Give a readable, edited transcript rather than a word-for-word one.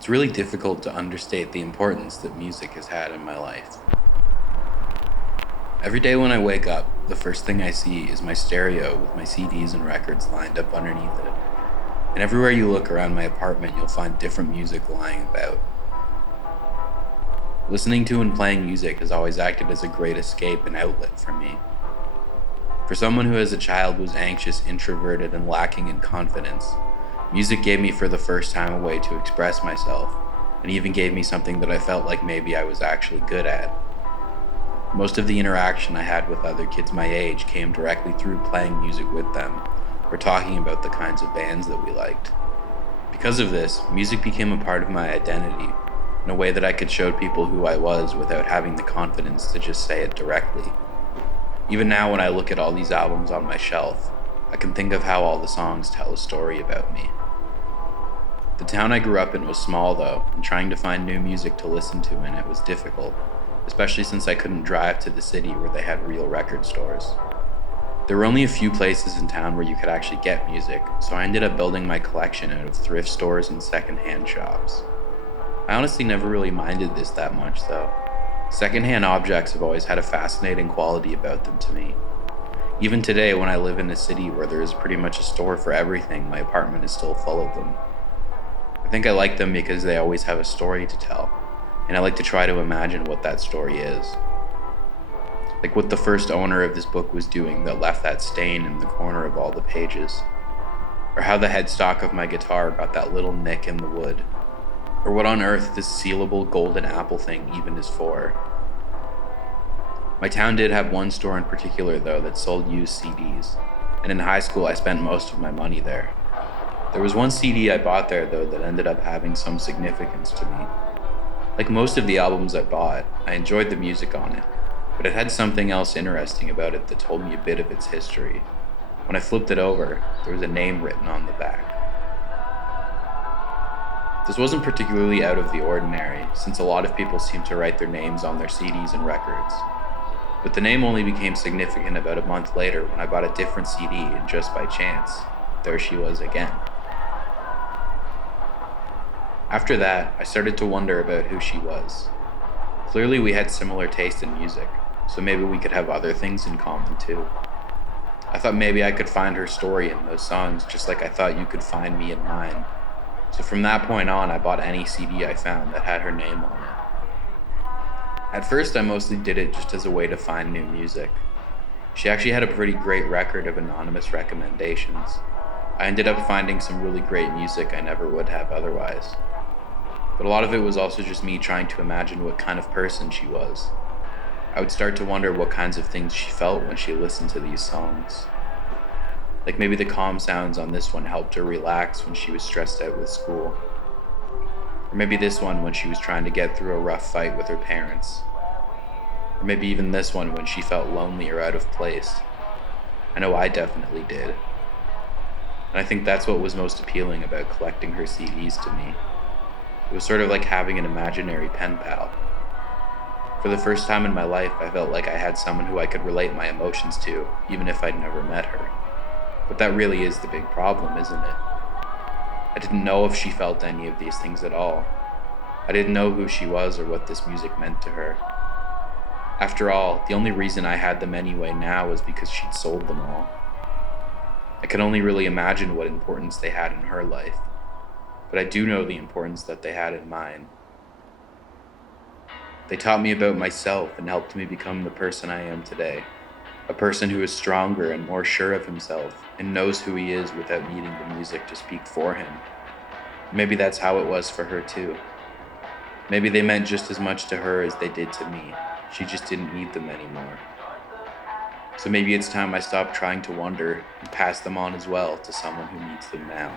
It's really difficult to understate the importance that music has had in my life. Every day when I wake up, the first thing I see is my stereo with my CDs and records lined up underneath it. And everywhere you look around my apartment, you'll find different music lying about. Listening to and playing music has always acted as a great escape and outlet for me. For someone who as a child was anxious, introverted, and lacking in confidence, music gave me for the first time a way to express myself, and even gave me something that I felt like maybe I was actually good at. Most of the interaction I had with other kids my age came directly through playing music with them, or talking about the kinds of bands that we liked. Because of this, music became a part of my identity, in a way that I could show people who I was without having the confidence to just say it directly. Even now when I look at all these albums on my shelf, I can think of how all the songs tell a story about me. The town I grew up in was small though, and trying to find new music to listen to in it was difficult, especially since I couldn't drive to the city where they had real record stores. There were only a few places in town where you could actually get music, so I ended up building my collection out of thrift stores and secondhand shops. I honestly never really minded this that much though. Secondhand objects have always had a fascinating quality about them to me. Even today, when I live in a city where there is pretty much a store for everything, my apartment is still full of them. I think I like them because they always have a story to tell, and I like to try to imagine what that story is. Like what the first owner of this book was doing that left that stain in the corner of all the pages. Or how the headstock of my guitar got that little nick in the wood. Or what on earth this sealable golden apple thing even is for. My town did have one store in particular though that sold used CDs, and in high school I spent most of my money there. There was one CD I bought there though that ended up having some significance to me. Like most of the albums I bought, I enjoyed the music on it, but it had something else interesting about it that told me a bit of its history. When I flipped it over, there was a name written on the back. This wasn't particularly out of the ordinary, since a lot of people seem to write their names on their CDs and records. But the name only became significant about a month later when I bought a different CD and just by chance, there she was again. After that, I started to wonder about who she was. Clearly we had similar taste in music, so maybe we could have other things in common too. I thought maybe I could find her story in those songs just like I thought you could find me in mine. So from that point on, I bought any CD I found that had her name on it. At first, I mostly did it just as a way to find new music. She actually had a pretty great record of anonymous recommendations. I ended up finding some really great music I never would have otherwise. But a lot of it was also just me trying to imagine what kind of person she was. I would start to wonder what kinds of things she felt when she listened to these songs. Like maybe the calm sounds on this one helped her relax when she was stressed out with school. Or maybe this one when she was trying to get through a rough fight with her parents. Or maybe even this one when she felt lonely or out of place. I know I definitely did. And I think that's what was most appealing about collecting her CDs to me. It was sort of like having an imaginary pen pal. For the first time in my life, I felt like I had someone who I could relate my emotions to, even if I'd never met her. But that really is the big problem, isn't it? I didn't know if she felt any of these things at all. I didn't know who she was or what this music meant to her. After all, the only reason I had them anyway now was because she'd sold them all. I could only really imagine what importance they had in her life, but I do know the importance that they had in mine. They taught me about myself and helped me become the person I am today. A person who is stronger and more sure of himself and knows who he is without needing the music to speak for him. Maybe that's how it was for her too. Maybe they meant just as much to her as they did to me. She just didn't need them anymore. So maybe it's time I stopped trying to wonder and pass them on as well to someone who needs them now.